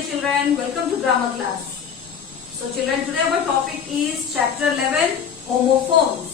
dear children, welcome to grammar class. So children, today our topic is chapter 11, homophones.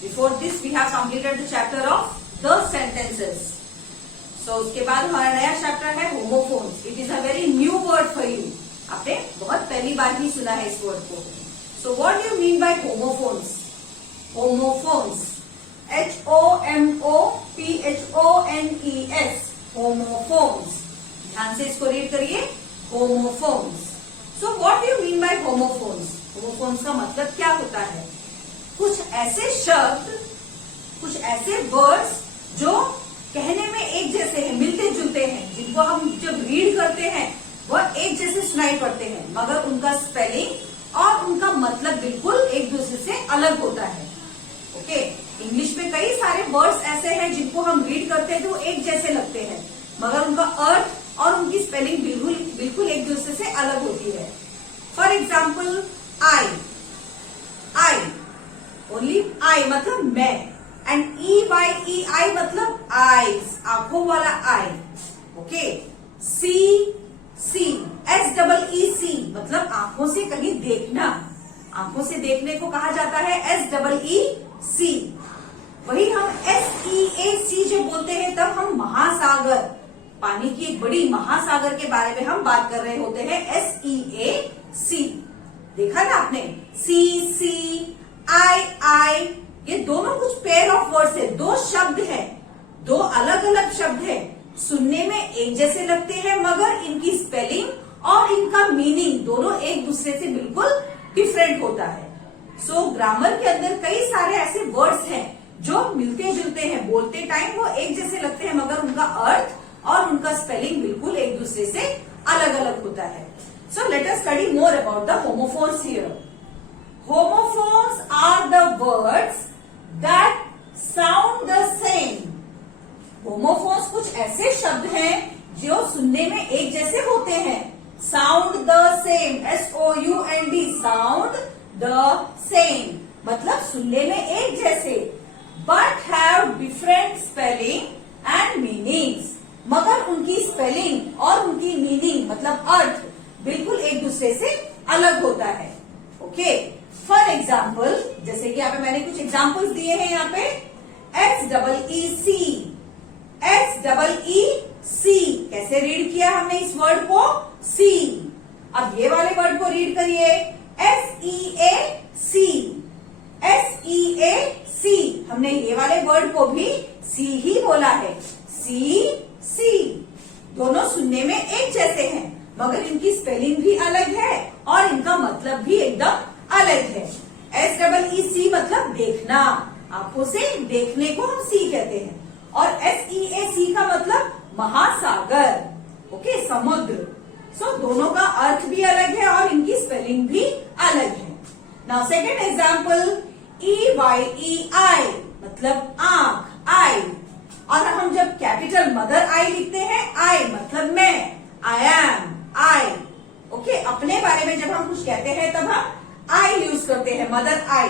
Before this we have completed the chapter of the sentences. So उसके बाद हमारा नया chapter है homophones. It is a very new word for you. आपने बहुत पहली बार ही सुना है इस वर्ड को. So what do you mean by homophones? Homophones. Homophones. Homophones. ध्यान से इसको रीड करिए. Homophones. So what do you mean by homophones? Homophones का मतलब क्या होता है? कुछ ऐसे शब्द, कुछ ऐसे वर्ड्स जो कहने में एक जैसे हैं, मिलते जुलते हैं, जिनको हम जब रीड करते हैं वह एक जैसे सुनाई पड़ते हैं, मगर उनका स्पेलिंग और उनका मतलब बिल्कुल एक दूसरे से अलग होता है. ओके, इंग्लिश में कई सारे वर्ड्स ऐसे हैं जिनको हम रीड करते हैं तो एक जैसे लगते हैं, मगर उनका अर्थ और उनकी स्पेलिंग बिल्कुल एक दूसरे से अलग होती है. For example, I only I मतलब मैं, एंड EYEI मतलब आईज, आंखों वाला आई. ओके, सी SEEC मतलब आंखों से कहीं देखना, आंखों से देखने को कहा जाता है SEEC. वही हम SEAC जब बोलते हैं तब हम महासागर, पानी की एक बड़ी महासागर के बारे में हम बात कर रहे होते हैं. SEAC देखा ना आपने. I ये दोनों कुछ पेयर ऑफ वर्ड्स है, दो शब्द है, दो अलग अलग शब्द है, सुनने में एक जैसे लगते हैं मगर इनकी स्पेलिंग और इनका मीनिंग दोनों एक दूसरे से बिल्कुल डिफरेंट होता है. सो ग्रामर के अंदर कई सारे ऐसे वर्ड्स हैं जो मिलते जुलते हैं, बोलते टाइम वो एक जैसे लगते हैं मगर उनका अर्थ और उनका स्पेलिंग बिल्कुल एक दूसरे से अलग अलग होता है. So let us study more about the homophones here. Homophones are the words that sound the same. Homophones कुछ ऐसे शब्द हैं जो सुनने में एक जैसे होते हैं. Sound the same, SOUND, sound the same मतलब सुनने में एक जैसे, but have different spelling and meanings. मगर उनकी स्पेलिंग और उनकी मीनिंग मतलब अर्थ बिल्कुल एक दूसरे से अलग होता है. ओके, फॉर एग्जाम्पल, जैसे कि यहाँ पे मैंने कुछ एग्जाम्पल्स दिए हैं. यहाँ पे SEEC कैसे रीड किया हमने इस वर्ड को? सी. अब ये वाले वर्ड को रीड करिए. SEAC हमने ये वाले वर्ड को भी सी ही बोला है. सी दोनों सुनने में एक जैसे हैं मगर इनकी स्पेलिंग भी अलग है और इनका मतलब भी एकदम अलग है. SEEC मतलब देखना, आंखों से देखने को हम सी कहते हैं, और SEAC का मतलब महासागर. ओके, समुद्र. सो दोनों का अर्थ भी अलग है और इनकी स्पेलिंग भी अलग है. नाउ सेकेंड एग्जाम्पल, EYEI मतलब आंख, आई. और हम जब कैपिटल मदर आई लिखते हैं, आई मतलब मैं, आई एम, आई. ओके, अपने बारे में जब हम कुछ कहते हैं तब हम आई यूज करते हैं, मदर आई.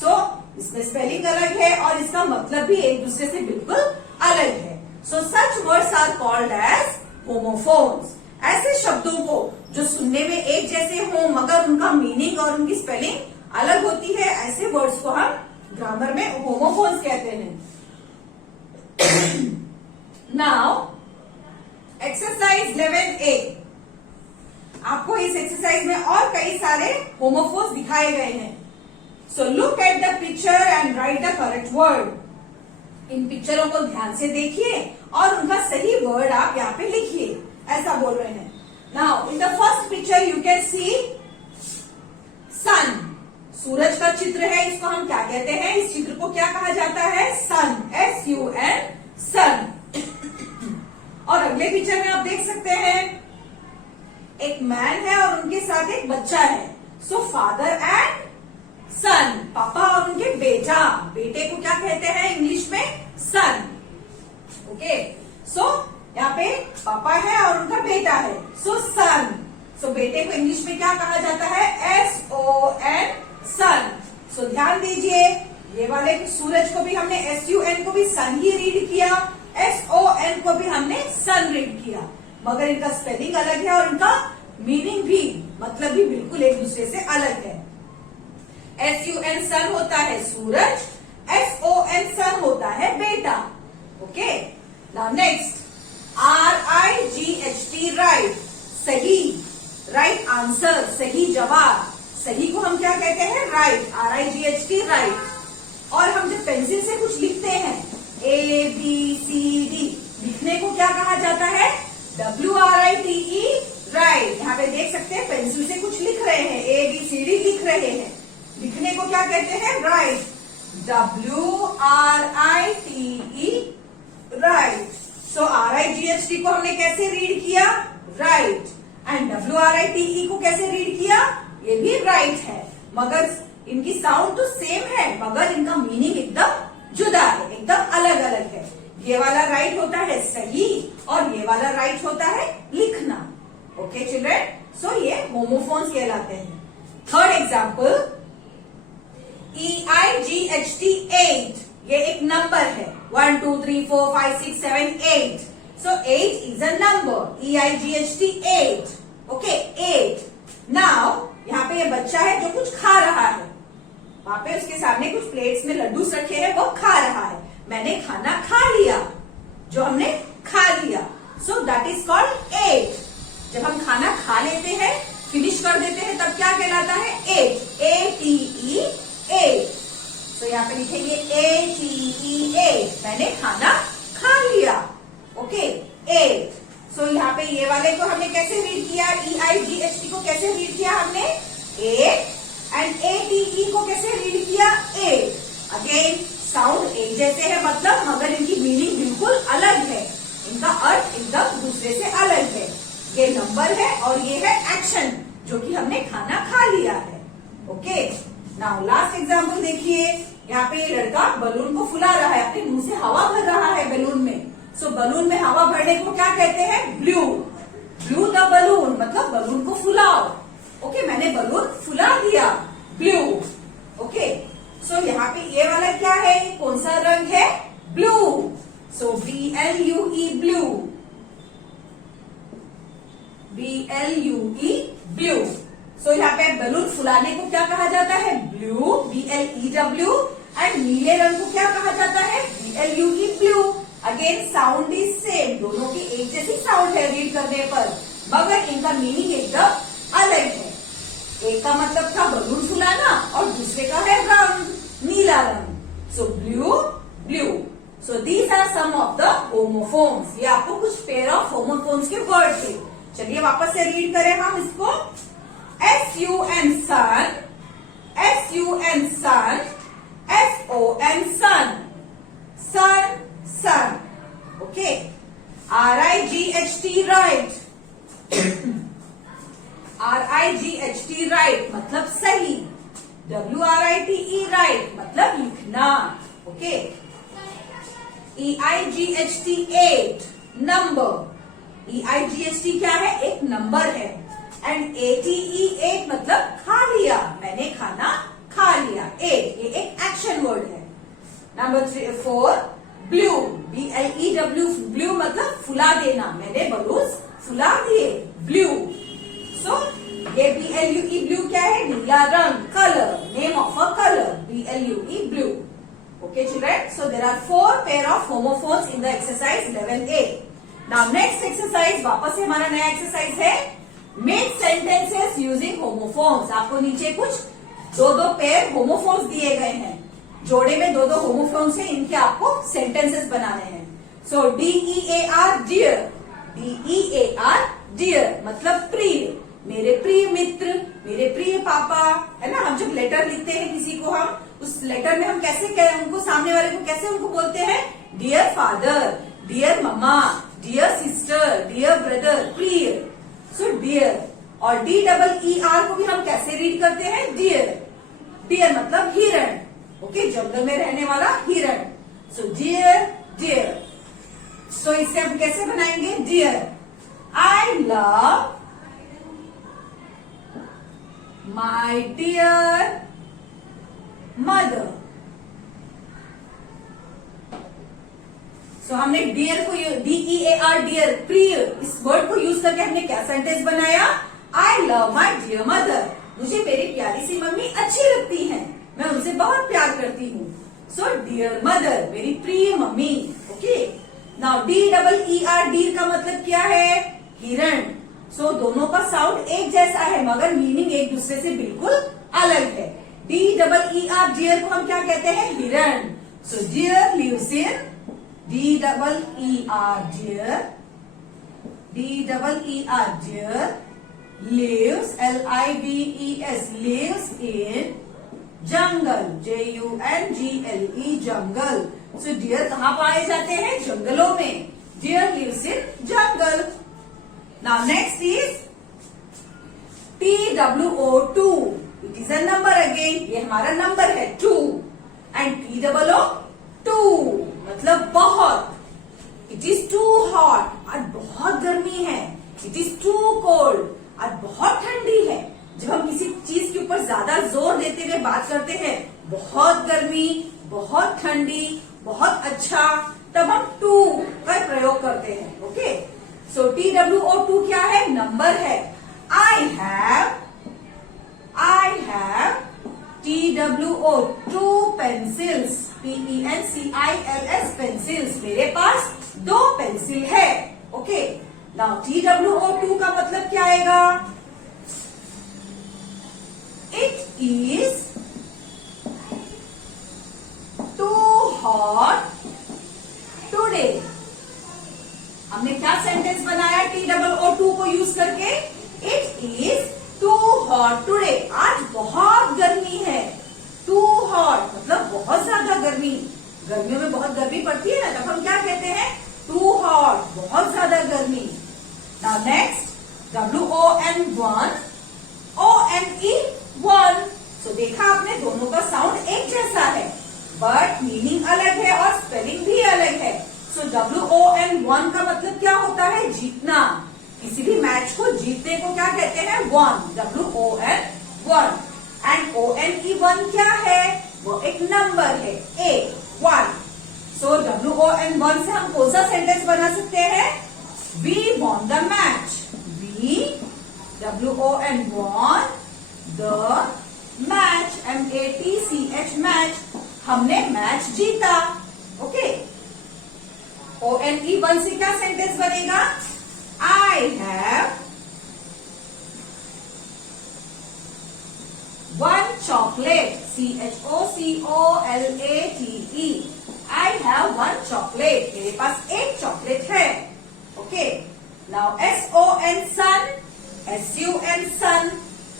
सो इसमें स्पेलिंग अलग है और इसका मतलब भी एक दूसरे से बिल्कुल अलग है. So such words are called as homophones. ऐसे शब्दों को जो सुनने में एक जैसे हो मगर उनका मीनिंग और उनकी स्पेलिंग अलग होती है, ऐसे वर्ड्स को हम ग्रामर में होमोफोन्स कहते हैं. Now exercise 11A. आपको इस एक्सरसाइज में और कई सारे होमोफोन्स दिखाए गए हैं. So look at the picture and write the correct word. इन पिक्चरों को ध्यान से देखिए और उनका सही वर्ड आप यहाँ पे लिखिए, ऐसा बोल रहे हैं. Now in the first picture you can see sun. सूरज का चित्र है, इसको हम क्या कहते हैं? इस चित्र को क्या कहा जाता है? सन, SUN, सन. और अगले पिक्चर में आप देख सकते हैं एक मैन है और उनके साथ एक बच्चा है. सो फादर एंड सन, पापा और उनके बेटा. बेटे को क्या कहते हैं इंग्लिश में? सन. ओके, सो यहाँ पे पापा है और उनका बेटा है, सो सन. सो बेटे को इंग्लिश में क्या कहा जाता है? SON, सन. सो ध्यान दीजिए, ये वाले सूरज को भी हमने SUN को भी सन ही रीड किया, SON को भी हमने सन रीड किया, मगर इनका स्पेलिंग अलग है और इनका मीनिंग भी, मतलब भी बिल्कुल एक दूसरे से अलग है। SUN सन होता है सूरज, SON सन होता है बेटा। Okay, now next RIGHT right, सही, राइट आंसर, सही जवाब। सही को हम क्या कहते हैं? Right, RIGHT right. और हम जब पेंसिल से कुछ लिखते हैं ABCD, लिखने को क्या कहा जाता है? WRITE right. यहाँ पे देख सकते हैं पेंसिल से कुछ लिख रहे हैं, ABCD लिख रहे हैं, लिखने को क्या कहते हैं? Right, WRITE right. So RIGHT को हमने कैसे रीड किया? राइट। एंड WRITE को कैसे रीड किया? ये भी राइट है, मगर इनकी साउंड तो सेम है मगर इनका मीनिंग एकदम जुदा है, एकदम अलग अलग है। ये वाला राइट होता है सही और ये वाला राइट होता है लिखना। ओके चिल्ड्रन, सो ये होमोफोन्स कहलाते हैं। थर्ड एग्जाम्पल EIGHT 8, ये एक नंबर है, 1 2 3 4 5 6 7 8। सो 8 is a number, EIGHT 8। Okay 8। Now यहाँ पे ये बच्चा है जो कुछ खा रहा है, वहां पे उसके सामने कुछ प्लेट्स में लड्डू रखे हैं, वो खा रहा है। मैंने खाना खा लिया, जो हमने खा लिया, सो दैट इज कॉल्ड 8। जब हम खाना खा लेते हैं, फिनिश कर देते हैं, तब क्या कहलाता है? 8, ATE 8। तो यहाँ पे लिखेंगे ATE 8, मैंने खाना खा लिया। ओके 8। सो यहाँ पे ये वाले को हमने कैसे रीड किया? EIGHT को कैसे रीड किया हमने? 8। एंड ATE को कैसे रीड किया? 8। अगेन साउंड एक जैसे है मतलब, मगर इनकी मीनिंग बिल्कुल अलग है, इनका अर्थ एकदम दूसरे से अलग है। ये नंबर है और ये है एक्शन, जो कि हमने खाना खा लिया है। ओके, नाउ लास्ट एग्जाम्पल देखिए। यहाँ पे ये लड़का बलून को फुला रहा है, अपने मुंह से हवा भर रहा है बलून में। सो बलून में हवा भरने को क्या कहते हैं? ब्लू। ब्लू द बलून, मतलब बलून को फुलाओ। ओके, मैंने बलून फुला दिया, ब्लू। ओके, सो यहाँ पे ये वाला क्या है? कौन सा रंग है? ब्लू। सो BLUE ब्लू, BLUE ब्लू। सो यहाँ पे बलून फुलाने को क्या कहा जाता है? Blue, BLEW। एंड नीले रंग को क्या कहा जाता है? BLUE blue. Again sound is same, दोनों की एक जैसी साउंड है रीड करने पर, मगर इनका मीनिंग एकदम अलग है। एक का मतलब था बलून फुलाना और दूसरे का है रंग, नीला रंग। So blue, blue. So these are some of the homophones. ये आपको कुछ पेयर ऑफ होमोफोन्स के वर्ड थे। चलिए वापस से रीड करें हम इसको। SUN sun, SUN sun, SON son, son son. Okay, RIGHT right, RIGHT right मतलब सही, WRITE राइट मतलब लिखना। ओके, EIGHT 8 नंबर, EIGHT क्या है? एक नंबर है। एंड ATE 8 मतलब खा लिया, मैंने खाना खा लिया। 8 ये एक एक्शन वर्ड है। नंबर 4 ब्लू, BLEW ब्लू मतलब फुला देना, मैंने बलून फुला दिए, ब्लू। सो ये BLUE ब्लू क्या है? नीला रंग, colour, name of a colour, BLUE blue. Okay children, so there are 4 pair of homophones in the exercise 11A. Now next exercise, वापस से हमारा नया एक्सरसाइज है मेक सेंटेंसेस यूजिंग homophones। आपको नीचे कुछ दो पेयर homophones दिए गए हैं, जोड़े में दो homophones हैं, इनके आपको सेंटेंसेस बनाने हैं। सो DEAR डियर, DEAR डियर मतलब प्रिय, मेरे प्रिय मित्र, मेरे प्रिय पापा, है ना। हम जब लेटर लिखते हैं किसी को, हम उस लेटर में हम कैसे उनको, सामने वाले को कैसे उनको बोलते हैं? Dear father, dear mama, dear sister, dear brother, प्रिय। So dear. और DEER को भी हम कैसे रीड करते हैं? डियर। डियर मतलब हिरण, ओके, जंगल में रहने वाला हिरण। So dear, dear. सो इसे हम कैसे बनाएंगे? Dear, I love my dear mother. So हमने डियर को DEAR डियर, प्रिय, इस वर्ड को यूज करके हमने क्या सेंटेंस बनाया? I love my dear mother. मुझे मेरी प्यारी सी मम्मी अच्छी लगती है, मैं उनसे बहुत प्यार करती हूँ। सो डियर मदर, मेरी प्रिय mummy. Okay, now DEER, deer का मतलब क्या है? हिरण। सो दोनों का साउंड एक जैसा है मगर मीनिंग एक दूसरे से बिल्कुल अलग है। DEER, डियर को हम क्या कहते हैं? हिरण। So deer lives in, DEER, deer, DEER, deer, lives, LIVES, lives in jungle, JUNGLE, jungle. So deer कहाँ पाए जाते हैं? जंगलों में। Deer lives in jungle. Now next is TWO2, it is a number again, ये हमारा नंबर है 2। And TOO, to मतलब बहुत। इट इज टू हॉट, आज बहुत गर्मी है। इट इज टू कोल्ड, आज बहुत ठंडी है। जब हम किसी चीज के ऊपर ज्यादा जोर देते हुए बात करते हैं, बहुत गर्मी, बहुत ठंडी, बहुत अच्छा, तब हम टू का प्रयोग करते हैं। ओके, सो TWO2 क्या है? नंबर है। I have TWO2 pencils, PENCILS, pencils. मेरे पास 2 पेंसिल है। ओके, नाउ TWO2 का मतलब क्या आएगा? It is too hot today. हमने क्या सेंटेंस बनाया TWO2 को यूज करके? It is too hot today, आज बहुत गर्मी है। टू हॉट मतलब बहुत ज्यादा गर्मी। गर्मियों में बहुत गर्मी पड़ती है ना, तब हम क्या कहते हैं? टू हॉट, बहुत ज्यादा गर्मी। Now next WON1, ONE1। सो देखा आपने, दोनों का साउंड एक जैसा है बट मीनिंग अलग है और स्पेलिंग भी अलग है। सो WON1 का मतलब क्या होता है? जीतना। किसी भी मैच को जीतने को क्या कहते हैं? One, WON1। एंड ONE1 क्या है? वो एक नंबर है, 1। सो WON1 से हम कौन सा सेंटेंस बना सकते हैं? We won the match. WON won the match, MATCH, match. हमने मैच जीता। ओके, ONE1 से क्या सेंटेंस बनेगा? I have one chocolate, CHOCOLATE, I have one chocolate, मेरे पास एक चॉकलेट है। ओके, नाउ SON, सन, SUN, सन।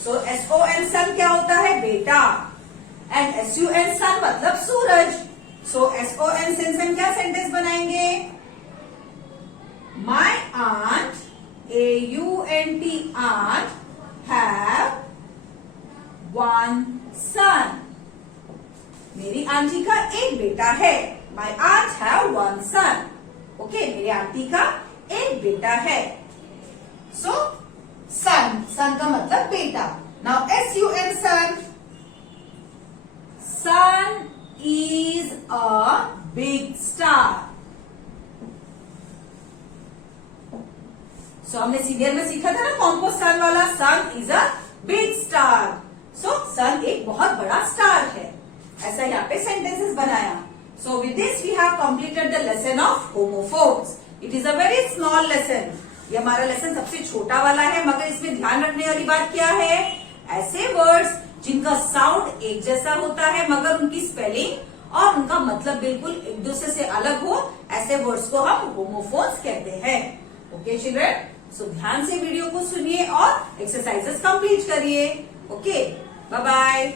सो SON, सन क्या होता है? बेटा। एंड SUN, सन मतलब सूरज। सो SON से हम क्या सेंटेंस बनाएंगे? My aunt, AUNT, aunt, have one son. मेरी आंटी का एक बेटा है। My aunt have one son. Okay, मेरी आंटी का एक बेटा है। सो सन, सन का मतलब बेटा। Now SUN, sun, sun is a big star. So हमने सीनियर में सीखा था ना कॉम्पोस्ट सन वाला, sun is a big star. So sun एक बहुत बड़ा स्टार है। ऐसा यहाँ पे सेंटेंसेस बनाया। So with this we have completed the lesson of homophones. It is a very small lesson. ये हमारा लेसन सबसे छोटा वाला है, मगर इसमें ध्यान रखने वाली बात क्या है? ऐसे वर्ड्स जिनका साउंड एक जैसा होता है मगर उनकी स्पेलिंग और उनका मतलब बिल्कुल एक दूसरे से अलग हो, ऐसे वर्ड्स को हम होमोफोन्स कहते हैं। ओके चिल्ड्रन, सो ध्यान से वीडियो को सुनिए और एक्सरसाइजेस कंप्लीट करिए। Okay, bye bye.